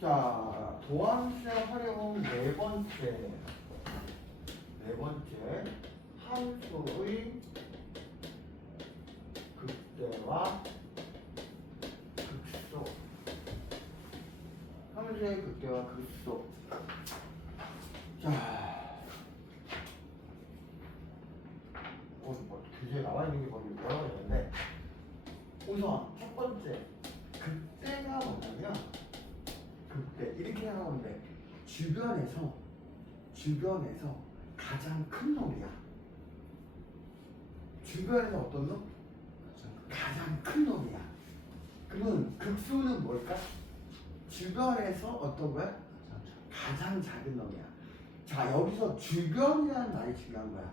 자, 도함수의 활용 네 번째 함수의 극대와 극소. 함수의 극대와 극소. 자, 뭐 교재에 나와 있는 게 거의 여러 가지인데, 우선 첫 번째 극대가 뭐냐면, 극대 이렇게 생각하면 돼. 주변에서 가장 큰 놈이야. 주변에서 어떤 놈? 가장 큰 놈이야. 그러면 극소는 뭘까? 주변에서 어떤 거야? 가장 작은 놈이야. 자, 여기서 주변이라는 말이 중요한 거야.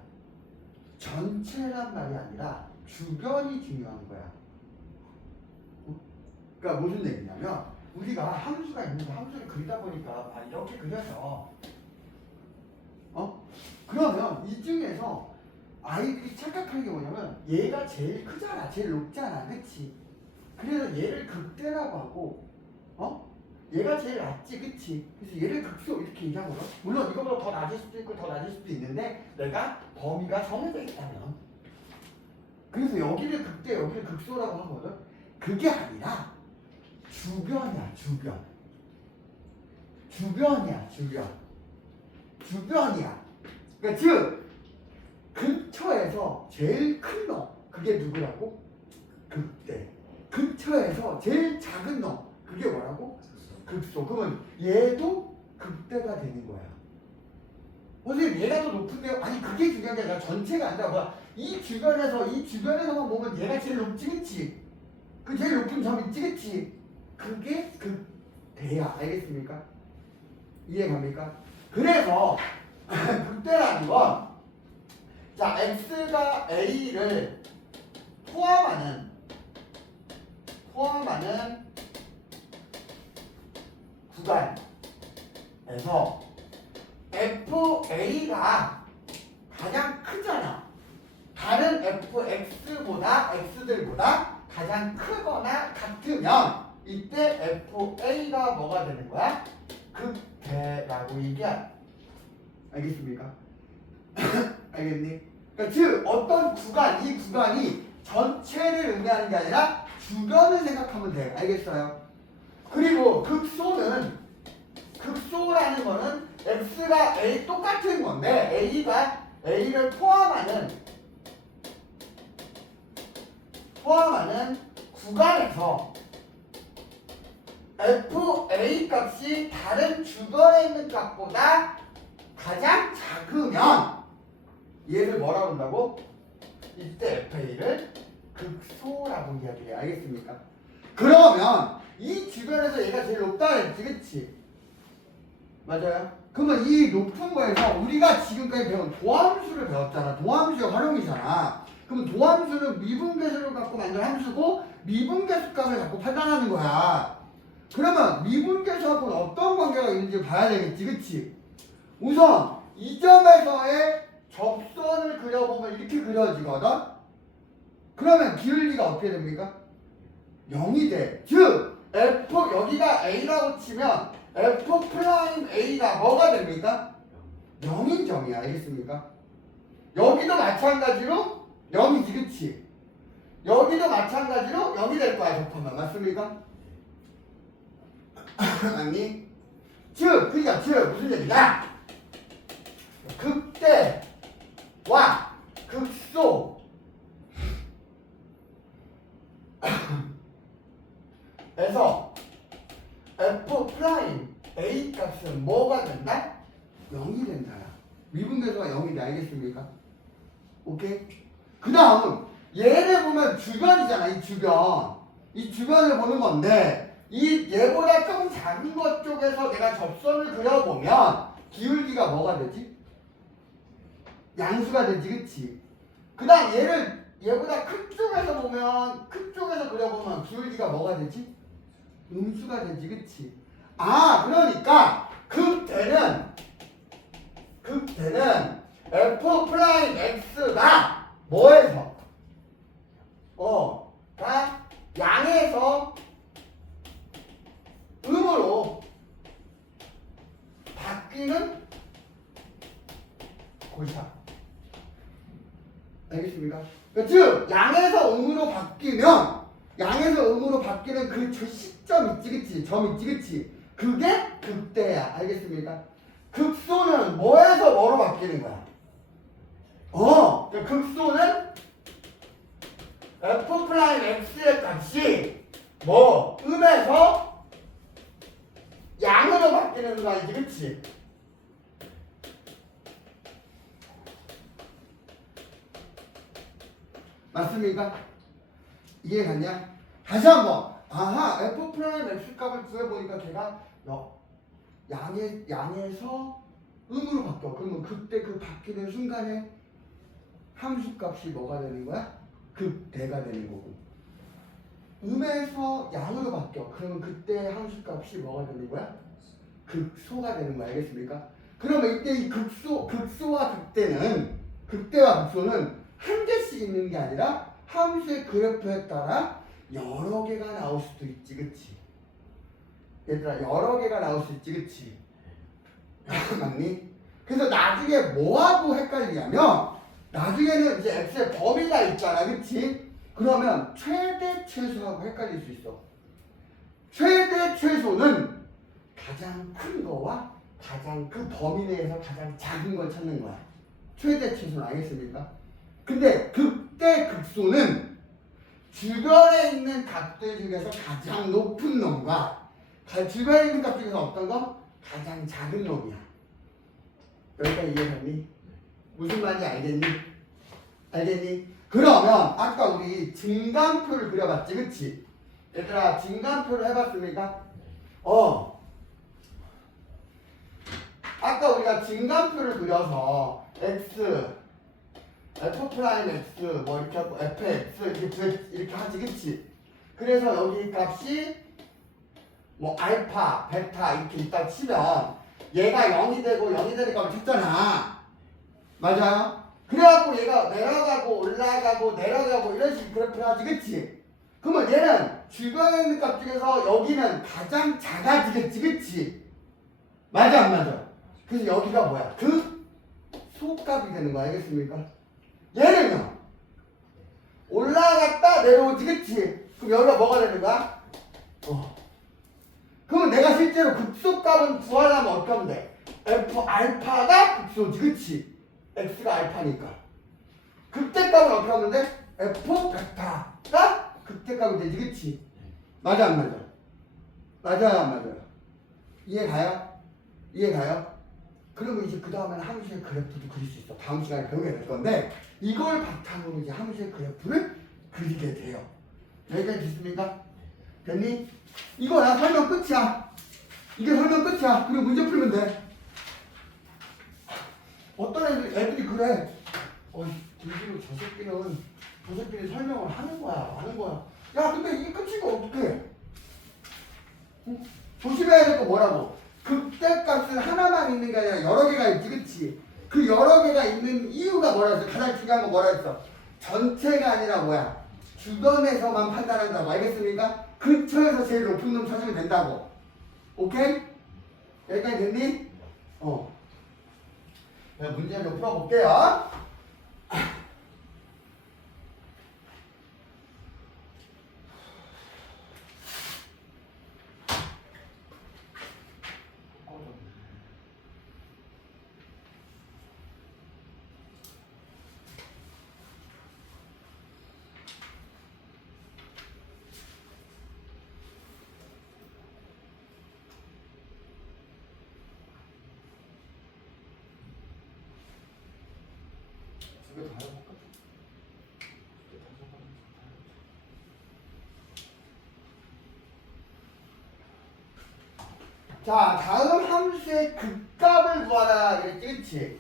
전체란 말이 아니라 주변이 중요한 거야. 그러니까 무슨 얘기냐면, 우리가 함수가 있는데 함수를 그리다 보니까 이렇게 그려서 그러면 이 중에서 아이들이 착각하는 게 뭐냐면, 얘가 제일 크잖아, 제일 높잖아, 그치? 그래서 얘를 극대라고 하고, 얘가 제일 낮지, 그치? 그래서 얘를 극소 이렇게 얘기하거든. 물론 이거보다 더 낮을 수도 있고 더 낮을 수도 있는데, 내가 범위가 정해져 있다면, 그래서 여기를 극대, 여기를 극소라고 하거든. 그게 아니라 주변이야, 주변이야. 그러니까 즉 근처에서 제일 큰 놈, 그게 누구라고? 극대. 근처에서 제일 작은 놈, 그게 뭐라고? 극소. 그러면 얘도 극대가 되는 거야. 선생님, 얘가 더 높은데요? 아니, 그게 중요한 게 아니라 전체가 아니라 뭐야? 이 주변에서만 보면 얘가 제일 높지, 그치? 그 제일 높은 점 있지, 그치? 그게 극대야. 알겠습니까? 이해갑니까? 그래서 극대라는 건, 자, x가 a를 포함하는 구간에서 fa가 가장 크잖아. 다른 fx보다 x들보다 가장 크거나 같으면 이때 fa가 뭐가 되는 거야? 극대라고 얘기야. 알겠습니까? 알겠니? 그러니까 즉 어떤 구간, 이 구간이 전체를 의미하는 게 아니라 주변을 생각하면 돼. 알겠어요? 그리고 극소라는 거는 x가 a 똑같은 건데, a가 a를 포함하는 구간에서 fa 값이 다른 주변에 있는 값보다 가장 작으면 얘를 뭐라고 한다고? 이때 fa를 극소라고 이야기해. 알겠습니까? 그러면 이 주변에서 얘가 제일 높다 그랬지, 그치? 맞아요? 그러면 이 높은 거에서 우리가 지금까지 배운 도함수를 배웠잖아. 도함수의 활용이잖아. 그럼 도함수는 미분계수를 갖고 만든 함수고, 미분계수 값을 갖고 판단하는 거야. 그러면 미분계수하고는 어떤 관계가 있는지 봐야 되겠지, 그치? 우선 이 점에서의 접선을 그려보면 이렇게 그려지거든? 그러면 기울기가 어떻게 됩니까? 0이 돼. 즉 f, 여기가 a라고 치면 f 프라임 a가 뭐가 됩니까? 0인 점이야. 알겠습니까? 여기도 마찬가지로 0이지, 그치? 여기도 마찬가지로 0이 될 거야, 접하면. 맞습니까? 아니? 그러니까 무슨 얘기냐? 극대와 극소 에서 f 프라임 a 값은 뭐가 된다? 0이 된다. 미분계수가 0이 돼. 알겠습니까? 오케이? 그 다음 얘를 보면 주변이잖아. 이 주변을 보는 건데, 이 얘보다 좀 작은 것 쪽에서 내가 접선을 그려보면 기울기가 뭐가 되지? 양수가 되지, 그치? 그 다음 얘보다 큰 쪽에서 그려보면 기울기가 뭐가 되지? 음수가 되지, 그치? 그러니까 극대는 f 프라임 x가 뭐에서? 양에서 음으로 고샤. 알겠습니까? 그러니까 즉 양에서 음으로 바뀌는 그 시점 있지 그치? 점 있지 그치? 그게 극대야. 알겠습니까? 극소는 뭐에서 뭐로 바뀌는 거야? 그러니까 극소는 f 프라임 x의 값이 뭐 음에서 양으로 바뀌는 거 아니지 그치? 맞습니까? 이해갔냐? 다시 한번. 아하, f 프라임 x 값을 구해보니까 걔가 양에서 음으로 바뀌어. 그러면 그때 그 바뀌는 순간에 함수 값이 뭐가 되는 거야? 극대가 되는 거고. 음에서 양으로 바뀌어. 그러면 그때 함수 값이 뭐가 되는 거야? 극소가 되는 거야. 알겠습니까? 그러면 이때 이 극소와 극대는, 극대와 극소는 한 개씩 있는 게 아니라 함수의 그래프에 따라 여러 개가 나올 수도 있지, 그치? 얘들아, 여러 개가 나올 수 있지, 그치? 맞니? 그래서 나중에 뭐하고 헷갈리냐면, 나중에는 이제 x의 범위가 있잖아, 그치? 그러면 최대 최소하고 헷갈릴 수 있어. 최대 최소는 가장 큰 거와 가장 그 범위 내에서 가장 작은 걸 찾는 거야. 최대 최소는. 알겠습니까? 근데 극대 극소는 주변에 있는 값들 중에서 가장 높은 놈과 주변에 있는 값 중에서 어떤 거? 가장 작은 놈이야. 여기까지 이해했니? 무슨 말인지 알겠니? 알겠니? 그러면 아까 우리 증간표를 그려봤지, 그치? 얘들아, 증간표를 해봤습니까? 아까 우리가 증간표를 그려서 f 프라임 x 뭐 이렇게 하고 fx 이렇게 하지, 그치? 그래서 여기 값이 뭐 알파, 베타 이렇게 있다 치면 얘가 0이 되고 0이 되는 값을 찾잖아. 맞아요? 그래갖고 얘가 내려가고 올라가고 내려가고 이런 식으로 그래프를 하지, 그치? 그러면 얘는 주변에 있는 값 중에서 여기는 가장 작아지겠지, 그치? 맞아 안 맞아? 그래서 여기가 뭐야? 그 소값이 되는 거 알겠습니까? 얘는요 올라갔다 내려오지, 그치? 그럼 여기가 뭐가 되는 거야? 그러면 내가 실제로 극소값은 구하려면 어떻게 하면 돼? f 알파가 극소지, 그치? x가 알파니까. 극대값은 어떻게 하면 돼? f 베타가 극대값이 되지, 그치? 맞아 안 맞아? 맞아요 안 맞아요? 이해가요? 이해가요? 그러면 이제 그 다음에는 함수의 그래프도 그릴 수 있어. 다음 시간에 배우게 될 건데 이걸 바탕으로 이제 함수의 그래프를 그리게 돼요. 여기까지 됐습니까? 됐니? 이거야. 설명 끝이야. 이게 설명 끝이야. 그리고 문제 풀면 돼. 어떤 애들이 그래. 진짜로 저 새끼는 설명을 하는 거야. 야, 근데 이게 끝이고 어떡해? 응? 조심해야 될 거 뭐라고? 극대값은 하나만 있는 게 아니라 여러 개가 있지, 그치? 그 여러 개가 있는 이유가 뭐라 했어? 가장 중요한 거 뭐라 했어? 전체가 아니라 뭐야? 주변에서만 판단한다고. 알겠습니까? 근처에서 제일 높은 놈 찾으면 된다고. 오케이? 여기까지 됐니? 내가 문제를 좀 풀어볼게요. 자, 다음 함수의 극값을 구하라 그랬지, 그치?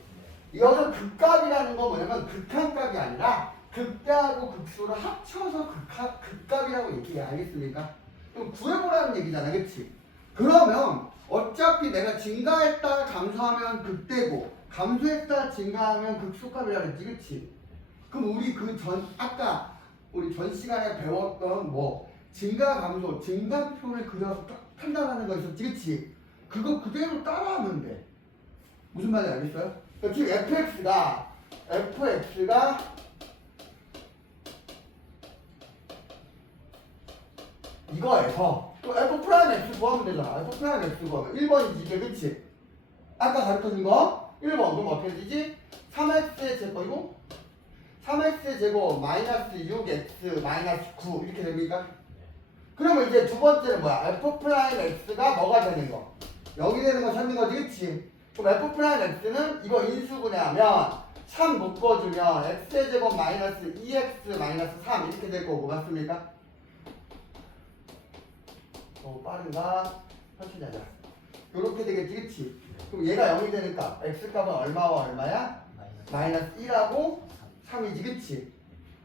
여기서 극값이라는 건 뭐냐면 극한값이 아니라 극대하고 극소를 합쳐서 극값이라고 얘기해. 알겠습니까? 그럼 구해보라는 얘기잖아, 그치? 그러면 어차피 내가 증가했다 감소하면 극대고 감소했다 증가하면 극소값이라 그랬지, 그치? 그럼 우리 아까 우리 전 시간에 배웠던 뭐 증가 감소 증가표를 그려서 판단하는 거 있었지, 그치? 그거 그대로 따라하면 돼. 무슨 말인지 알겠어요? 지금 fx가 이거에서 또 f 프라임 x 구하면 되잖아. f 프라임 x 구하면 1번이지 이게 그치? 아까 가르쳐준 거 1번 그럼 어떻게 되지? 3x의 제곱이고 3x의 제곱 마이너스 6x 마이너스 9 이렇게 됩니까? 그러면 이제 두 번째는 뭐야? f 프라임 x가 뭐가 되는 거? 0이 되는 거 찾는 거지 그치? 그럼 f 프라임 x는 이거 인수분해하면 3 묶어주면 x의 제곱 마이너스 2x 마이너스 3 이렇게 될 거고 맞습니까? 빠른가? 천천히 하자. 요렇게 되겠지 그치? 그럼 얘가 0이 되니까 x값은 얼마와 얼마야? 마이너스 1하고 3이지 그치?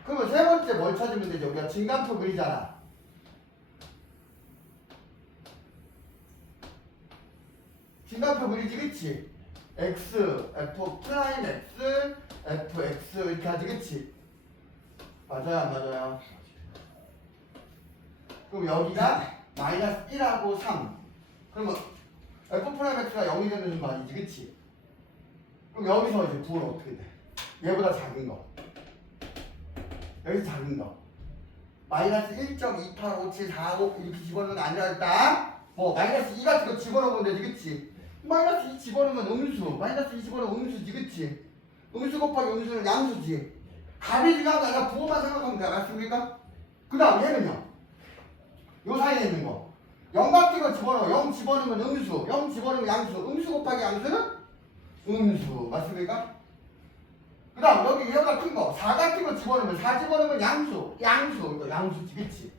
그러면 세 번째 뭘 찾으면 되죠? 우리가 진감표 그리잖아. 진감표 그리지 그치? x, f 프라임 x, fx 이렇게 하지 그치? 맞아요 안 맞아요? 그럼 여기가 마이너스 1하고 3 그러면 f 프라임 x가 0이 되는 거 아니지 그치? 그럼 여기서 이제 구는 어떻게 돼? 얘보다 작은 거 여기서 작은 거 마이너스 1.285745 이렇게 집어넣는 거 아니라 일단 뭐 마이너스 2 같은 거 집어넣으면 되지 그치? 마이너스 2 집어넣으면 음수 마이너스 2 집어넣으면 음수지 그치? 음수 곱하기 음수는 양수지 답이 중요한 거 아니라 부호만 생각하면 돼 알았습니까? 그 다음 얘는요 요 사이에 있는 거 0 같은 거 집어넣어 0 집어넣으면 음수 0 집어넣으면 양수 음수 곱하기 양수는 음수 맞습니까? 그 다음 여기 얘보다 큰 거 4 같은 거 집어넣으면 4 집어넣으면 양수 이거 양수지 그치?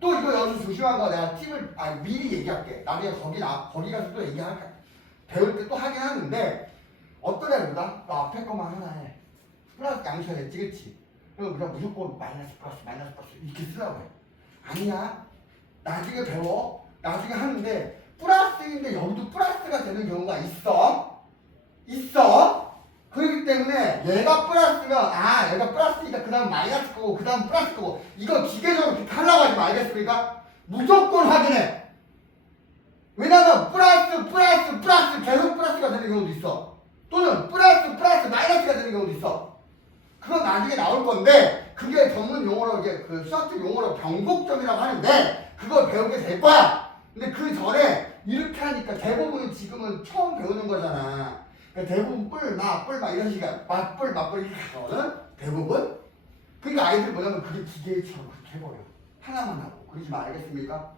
또 이거 여기서 조심한 거 내가 팁을 미리 얘기할게 나중에 거기 가서 또 얘기할게 배울 때 또 하긴 하는데 어떤 애보다 너 앞에 것만 하나 해 플러스 양수가 됐지 그치? 그럼 그냥 무조건 마이너스 플러스 이렇게 쓰라고 해 아니야 나중에 배워 나중에 하는데 플러스인데 여기도 플러스가 되는 경우가 있어 그렇기 때문에 얘가 플러스면 얘가 플러스니까 그 다음 마이너스 거고 그 다음 플러스 거고 이거 기계적으로 그렇게 하려고 하지 말겠습니까? 무조건 확인해 왜냐면 플러스 계속 플러스가 되는 경우도 있어 또는 플러스 마이너스가 되는 경우도 있어 그건 나중에 나올 건데 그게 전문 용어로 이제 그 수학적 용어로 변곡점이라고 하는데 그걸 배우게 될 거야 근데 그 전에 이렇게 하니까 대부분 지금은 처음 배우는 거잖아 그러니까 대부분 뿔마 이런 식이야 맞뿔 이렇게 하거든 대부분 그러니까 아이들이 뭐냐면 그게 기계처럼 그렇게 해버려 하나만 하고 그러지 마 알겠습니까?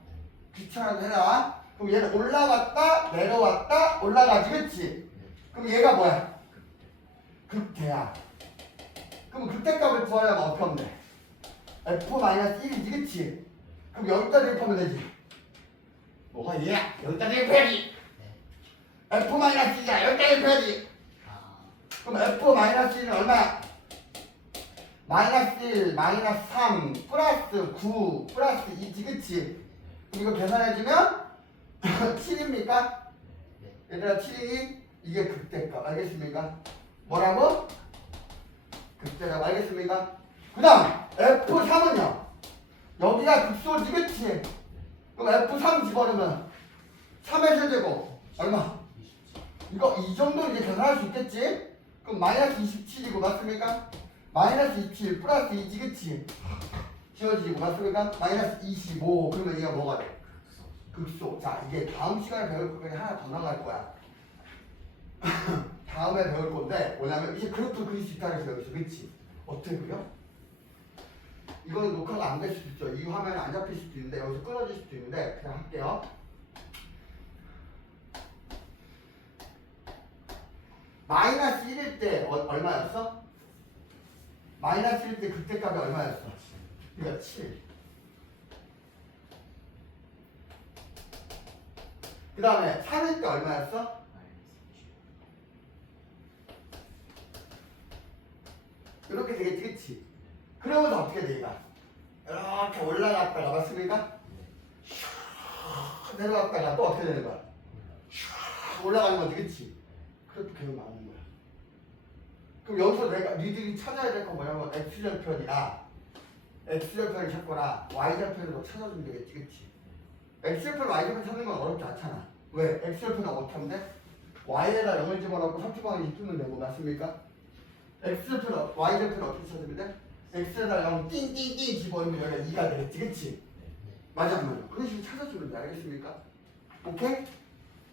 귀찮아도 해라 그럼 얘는 올라갔다 내려왔다 올라가지 그치? 그럼 얘가 뭐야? 극대야 그럼 극대값을 구하려면 어떻게 하면 돼? f-1이지 그치? 그럼 여기다 대입하면 되지 뭐가 얘야? 여기다 대입해야지 f-2야 여기다 대입해야지 그럼 f-1은 얼마야? 마이너스 1, 마이너스 3, 플러스 9, 플러스 2지 그치? 그럼 이거 계산해주면 7입니까? 얘들아 7이니? 이게 극대값 알겠습니까? 뭐라고? 극대값 알겠습니까? 그 다음 F3은요 여기가 극소지 그치? 그럼 F3 집어넣으면 3의 세제곱 얼마? 이거 이 정도 이제 계산할 수 있겠지? 그럼 마이너스 27이고 맞습니까? 마이너스 27 플러스 2지 그치? 지워지고 맞습니까? 마이너스 25 그러면 얘가 뭐가 돼? 극소 자 이게 다음 시간에 배울 거까지 하나 더 나갈 거야 다음에 배울 건데 뭐냐면 이제 그래프 그릴 수 있다는 거죠 그치? 어떻게 그려? 이거는 녹화가 안 될 수도 있죠 이 화면에 안 잡힐 수도 있는데 여기서 끊어질 수도 있는데 그냥 할게요 마이너스 1일 때 얼마였어? 마이너스 1일 때 극대값이 얼마였어? 그러니까 7 그 다음에 3일 때 얼마였어? 이렇게 되겠지 그치? 그러면서 어떻게 돼 얘가? 이렇게 올라갔다가 맞습니까? 내려갔다가 또 어떻게 되는 거야? 올라가는 거지 그치? 그래도 계속 나오는 거야 그럼 여기서 니들이 찾아야 될 건 뭐냐면 x절편이나 x절편을 찾거나 y절편으로 찾아주면 되겠지 그치? x절편 y절편 찾는 건 어렵지 않잖아 왜? x절편은 어떻게 하면 돼? y에다 0을 집어넣고 3초방을 풀면 되고 맞습니까? x표 y표는 어떻게 찾으면 돼? x에다 0 띵띵띵 집어넣으면 여기가 2가 되겠지 그치? 맞아 안 맞아? 그런 식으로 찾아주면 돼 알겠습니까? 오케이?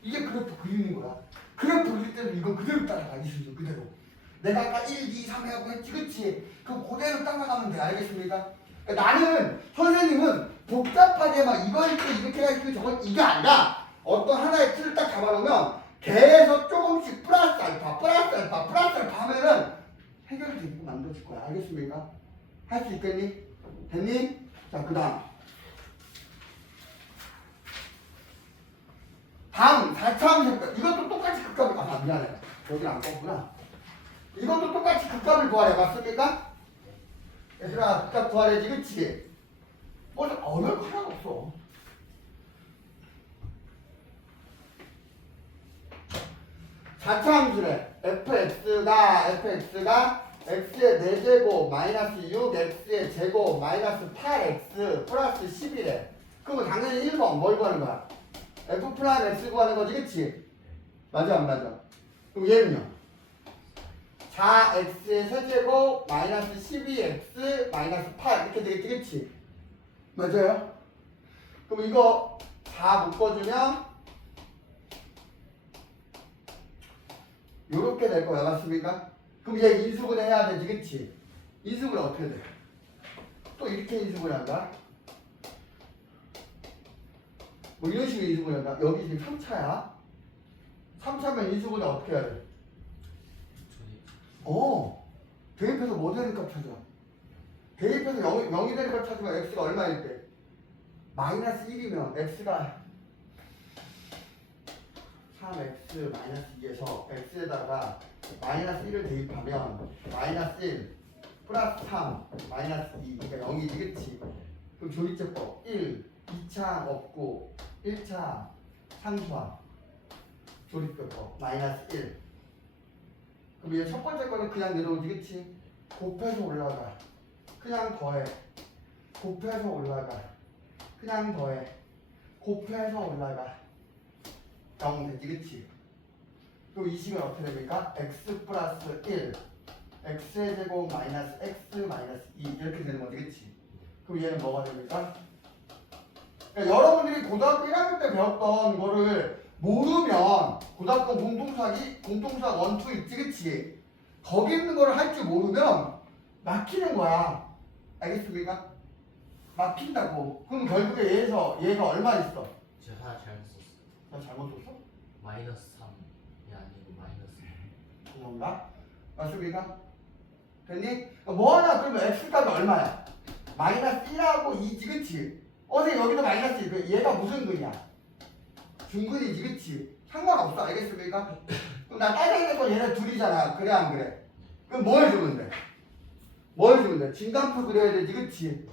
이게 그래프 그리는 거야. 그래프 그릴 때는 이거 그대로 따라가 이 순서 그대로. 내가 아까 1, 2, 3 하고 했지 그치? 그럼 그대로 따라가면 돼 알겠습니까? 그러니까 나는 선생님은 복잡하게 막 이거 했고 이렇게 했고 저건 이게 아니라 어떤 하나의 틀을 딱 잡아놓으면 계속 조금씩 플러스 알파 플러스 알파 플러스 알파 하면은 해결이 되고 만들어질 거야 알겠습니까? 할 수 있겠니? 됐니? 자 그 다음 4차 함수니까 이것도 똑같이 극값을 미안해 여기는 안 껐구나 이것도 똑같이 극값을 구하래 맞습니까? 얘들아 극값 구하래지 그치? 어려울 거 하나가 없어 4차 함수래 fx가 x의 4제곱 마이너스 6x의 제곱 마이너스 8x 플러스 10이래 그럼 당연히 1번 뭘 구하는 거야? f 프라임 x 구하는 거지 그치? 맞아 안 맞아? 그럼 얘는요? 4x의 세제곱 마이너스 12x 마이너스 8 이렇게 되겠지 그치? 맞아요? 그럼 이거 4 묶어주면 요렇게 될 거야 맞습니까? 그럼 얘 인수분해 해야 되지 그치? 인수분해 어떻게 돼? 또 이렇게 인수분해 한다? 뭐 이런 식으로 인수분해 한다? 여기 지금 3차야 3차면 인수분해 어떻게 해야 돼? 대입해서 뭐 되는 값 찾아? 대입해서 0이 되는 값 찾으면 x가 얼마일 때? 마이너스 1이면 x가 3x 마이너스 2에서 x에다가 마이너스 1을 대입하면 마이너스 1 플러스 3 마이너스 2 그러니까 0이지 그치? 그럼 조리제법 1 2차 없고 1차 상수함 조리제법 마이너스 1 그럼 얘 첫 번째 거는 그냥 내려오지 그치? 곱해서 올라가 그냥 더해 곱해서 올라가 그냥 더해 곱해서 올라가 0 되지 그치? 그럼 이 식은 어떻게 됩니까? x 플러스 1 x의 제곱 마이너스 x 마이너스 2 이렇게 되는 거지 그치? 그럼 얘는 뭐가 됩니까? 그러니까 여러분들이 고등학교 1학년 때 배웠던 거를 모르면 고등학교 공통수학 1, 2 있지 그치? 거기 있는 거를 할 줄 모르면 막히는 거야 알겠습니까? 막힌다고 그럼 결국에 얘가 얼마 있어? 제가 하나 잘못 썼어요. 나 잘못 썼어? 마이너스 3이 아니고 마이너스 3. 그런가? 맞습니까? 됐니? 뭐 하나 그러면 x값이 얼마야? 마이너스 1하고 2지 그치? 여기도 마이너스 1 얘가 무슨 근이야? 중근이지 그치? 상관없어 알겠습니까? 그럼 나 따져야 건 얘네 둘이잖아 그래 안 그래? 그럼 뭘 주면 돼? 뭘 주면 돼? 진단표 그려야 되지 그치?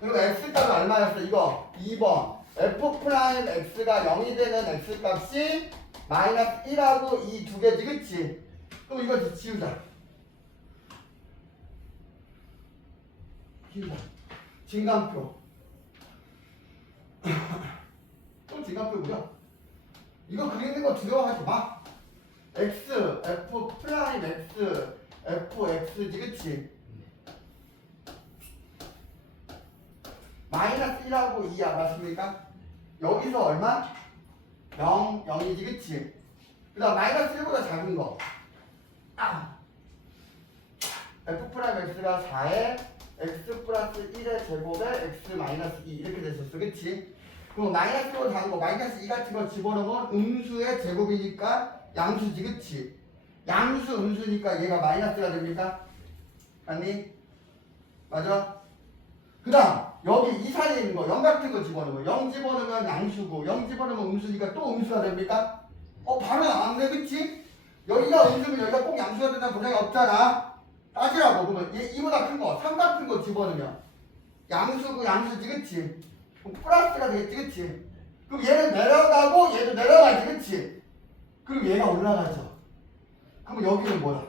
그리고 x값이 얼마였어? 이거 2번 f 프라임 x가 0이 되는 x값이 마이너스 1하고 2 두 개지 그치? 그럼 이거 지우자 진단표 또 진단표 그려 이거 그리는 거 두려워하지 마 x, f 프라임 x, fx지 그치? 마이너스 1하고 2야 맞습니까? 여기서 얼마? 0, 0이지 그치? 그 다음 마이너스 1보다 작은 거 f 프라임 x가 4에 x 플러스 1의 제곱에 x 마이너스 2 이렇게 됐었어 그치? 그럼 마이너스 1보다 작은 거 마이너스 2 같은 거 집어넣으면 음수의 제곱이니까 양수지 그치? 양수 음수니까 얘가 마이너스가 됩니까? 아니? 맞아? 그 다음 여기 이 사이에 있는 거 0 같은 거 집어넣으면 0 집어넣으면 양수고 0 집어넣으면 음수니까 또 음수가 됩니까? 바로 나왔네 그치? 여기가 음수면 여기가 꼭 양수가 된다는 보장이 없잖아 따지라고 그러면 얘 이보다 큰 거 3 같은 거 집어넣으면 양수고 양수지 그치? 그럼 플러스가 되겠지 그치? 그럼 얘는 내려가고 얘도 내려가지 그치? 그럼 얘가 올라가죠 그럼 여기는 뭐야?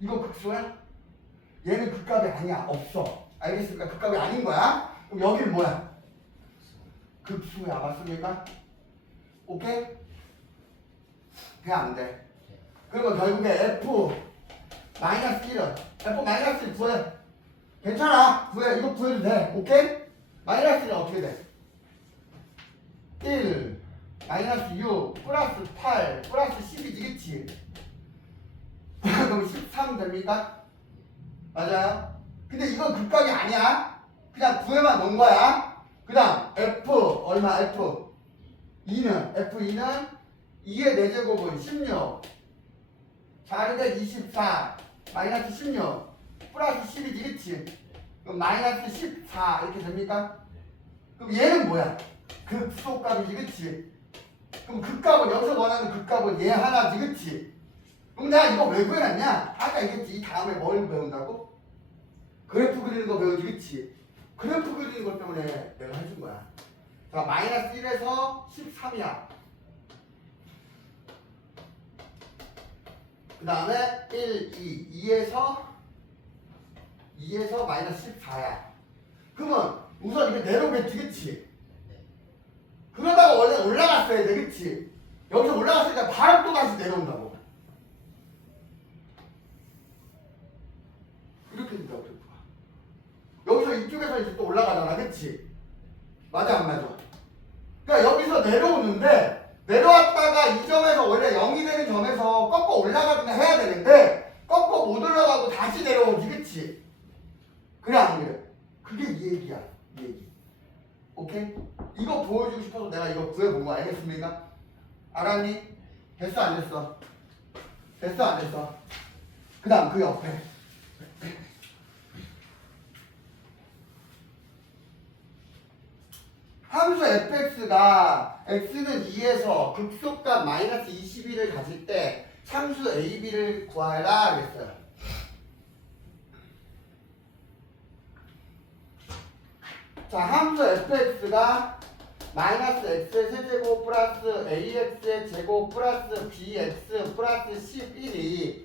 이거 극소야? 얘는 극값이 아니야 없어 알겠습니까? 극값이 아닌 거야? 그럼 여기는 뭐야? 극수야. 맞습니까? 오케이? 그게 안 돼. 그리고 결국에 F 마이너스 1은 F 마이너스 1 구해. 괜찮아. 구해. 이거 구해도 돼. 오케이? 마이너스 1은 어떻게 돼? 1 마이너스 6 플러스 8 플러스 10이지 그치? 그럼 13 됩니까? 맞아요? 근데 이건 극각이 아니야. 그냥 구해만 놓은 거야. 그 다음 F 얼마? F 2는 F2는 2의 4제곱은 16 4르가 24 마이너스 16 플러스 10이지 그치? 그럼 마이너스 14 이렇게 됩니까? 그럼 얘는 뭐야? 극소값이지 그치? 그럼 극값은 여기서 원하는 극값은 얘 하나지 그치? 그럼 내가 이거 왜 구해놨냐? 아까 얘기했지. 이 다음에 뭘 배운다고? 그래프 그리는 거 배우지 그치? 그래프 그리는 것 때문에 내가 해준 거야. 자 마이너스 1에서 13이야. 그 다음에 1, 2에서 마이너스 14야. 그러면 우선 이게 내려오겠지 그치? 그러다가 원래 올라갔어야 돼 그치? 여기서 올라갔으니까 바로 또 다시 내려온다고. 이렇게 된다고 그래프가. 여기서 이쪽에서 이제 또 올라가잖아 그치? 맞아 안 맞아? 그러니까 여기서 내려오는데 내려왔다가 이 점에서 원래 0이 되는 점에서 꺾어 올라가거나 해야 되는데 꺾어 못 올라가고 다시 내려오지 그치? 그래 안 그래? 그게 이 얘기야 이 얘기. 오케이? 이거 보여주고 싶어서 내가 이거 구해본 거 알겠습니까? 알았니? 됐어 안 됐어? 됐어 안 됐어? 그 다음 그 옆에 함수 fx가 x는 2에서 극소값 마이너스 21을 가질 때 함수 ab를 구하라 그랬어요. 자, 함수 fx가 마이너스 x의 세제곱 플러스 ax의 제곱 플러스 bx 플러스 11이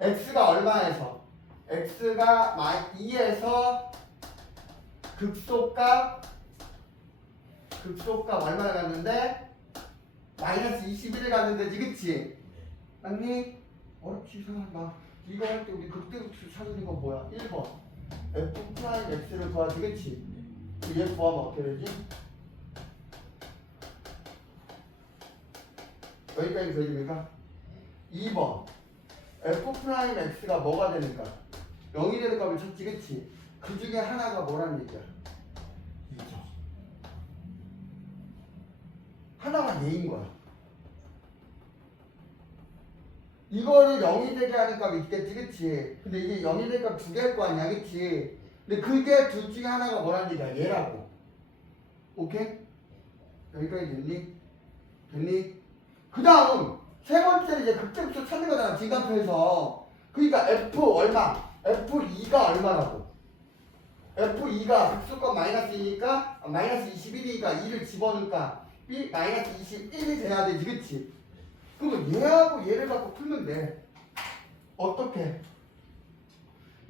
x가 얼마에서? x가 2에서 극소값 얼마나 갔는데? 마이너스 21을 갔는데지 그치? 맞니? 어렵지 이상하다. 이거 할 때 우리 극대극수 찾는 건 뭐야? 1번 f 프라임 x를 구하지 그치? 얘 구하면 어떻게 되지? 여기까지 되십니까? 2번 f 프라임 x가 뭐가 되는가? 0이 되는 값을 찾지 그치? 그 중에 하나가 뭐라는 얘기야? 2죠. 하나가 얘인 거야. 이거를 0이 되게 하는 값이 있겠지 그치? 근데 이게 0이 될 값 두 개일 거 아니야 그치? 근데 그게 둘 중에 하나가 뭐라는 얘기야? 얘라고. 오케이? 여기까지 됐니? 됐니? 그 다음 세 번째는 이제 극대극수 찾는 거잖아 진간표에서. 그러니까 f 얼마? f2가 얼마라고? f2가 극소값 마이너스 2니까 마이너스 21이니까 2를 집어넣으니까 b 마이너스 21이 돼야 되지 그치? 그러면 얘하고 얘를 갖고 풀면 돼. 어떻게?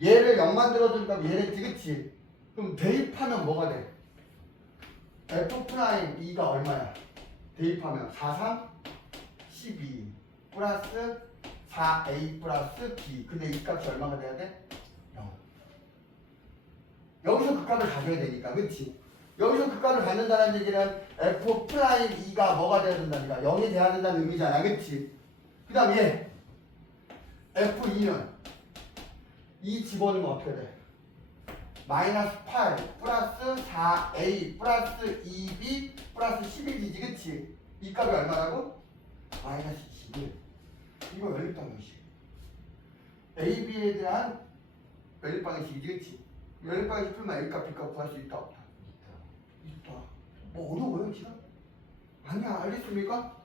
얘를 0 만들어주니까 얘를 지 그치? 그럼 대입하면 뭐가 돼? f 프라임 2가 얼마야? 대입하면 4, 3, 12 플러스 4a 플러스 b. 근데 이 값이 얼마가 돼야 돼? 0. 여기서 그 값을 가져야 되니까 그치? 여기서 그 값을 갖는다는 얘기는 f 프라임 2가 뭐가 돼야 된다니까 0이 돼야 된다는 의미잖아 그치? 그 다음 얘 f2는 2 집어넣으면 어떻게 돼? 마이너스 8 플러스 4a 플러스 2b 플러스 11이지 그치? 이 값이 얼마라고? 마이너스 21. 이거 연립방정식. ab에 대한 연립방정식이지 그치? 연립방정식 풀면 a값 b값 구할 수 있다 없다? 있다. 뭐 어려워요 지금? 아니야 알겠습니까?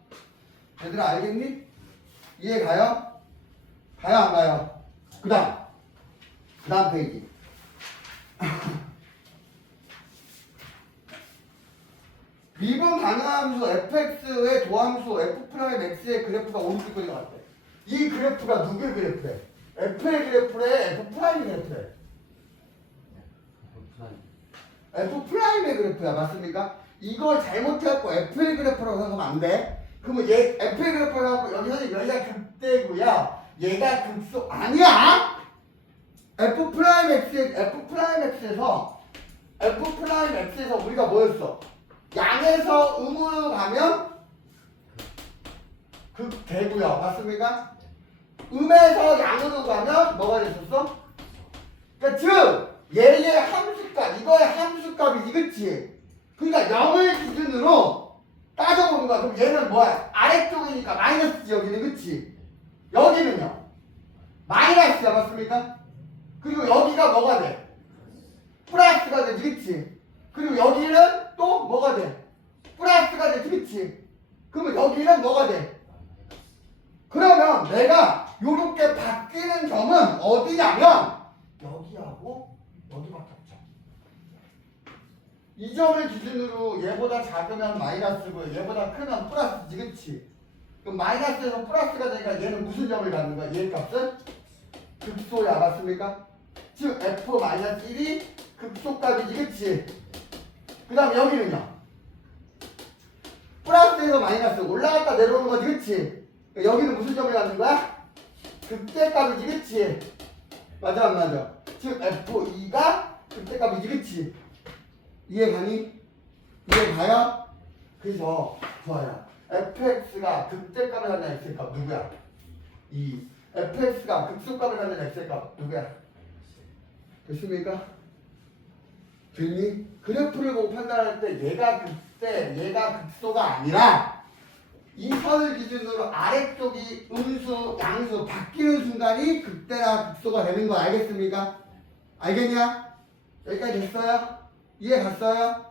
얘들아 알겠니? 이해 가요? 가요 안 가요? 그 다음 페이지 미분 가능한 함수 fx의 도함수 f 프라임 x의 그래프가 오른쪽 그림 같아. 이 그래프가 누구의 그래프래? f의 그래프래? f 프라임의 그래프래? F 프라임의 그래프야. 맞습니까? 이걸 잘못해갖고 F의 그래프라고 생각하면 안 돼. 그러면 얘 F의 그래프라고 하고 여기서는 여기가 극대고요. 얘가 극소 아니야. F 프라임 X에서 우리가 뭐였어? 양에서 음으로 가면 극대고요. 맞습니까? 음에서 양으로 가면 뭐가 됐었어? 그러니까 즉 얘의 함수값, 이거의 함수값이지, 그치? 그러니까 0을 기준으로 따져보는 거야. 그럼 얘는 뭐야? 아래쪽이니까 마이너스지, 여기는, 그치? 여기는요? 마이너스야, 맞습니까? 그리고 여기가 뭐가 돼? 플러스가 되지, 그치? 그리고 여기는 또 뭐가 돼? 플러스가 되지, 그치? 그러면 여기는 뭐가 돼? 그러면 내가 요렇게 바뀌는 점은 어디냐면 여기하고 여기밖에 없죠. 이 점을 기준으로 얘보다 작으면 마이너스고 얘보다 크면 플러스지, 그치? 그럼 마이너스에서 플러스가 되니까 얘는 무슨 점을 갖는 거야? 얘 값은 극소야, 맞습니까? 즉 F-1이 극소값이지, 그치? 그 다음 여기는요? 플러스에서 마이너스 올라갔다 내려오는 거지, 그치? 여기는 무슨 점을 갖는 거야? 극대값이지, 그치? 맞아 안 맞아? 즉 F2가 극대값이지, 그치? 이해가니? 이해가요? 그래서 좋아요. fx가 극대값을 갖는 x값 누구야? 2. fx가 극소값을 갖는 x값 누구야? 됐습니까? 됐니? 그래프를 보고 판단할 때 얘가 극대, 얘가 극소가 아니라 이 선을 기준으로 아래쪽이 음수, 양수 바뀌는 순간이 극대나 극소가 되는 거 알겠습니까? 알겠냐? 여기까지 됐어요? 이해 갔어요?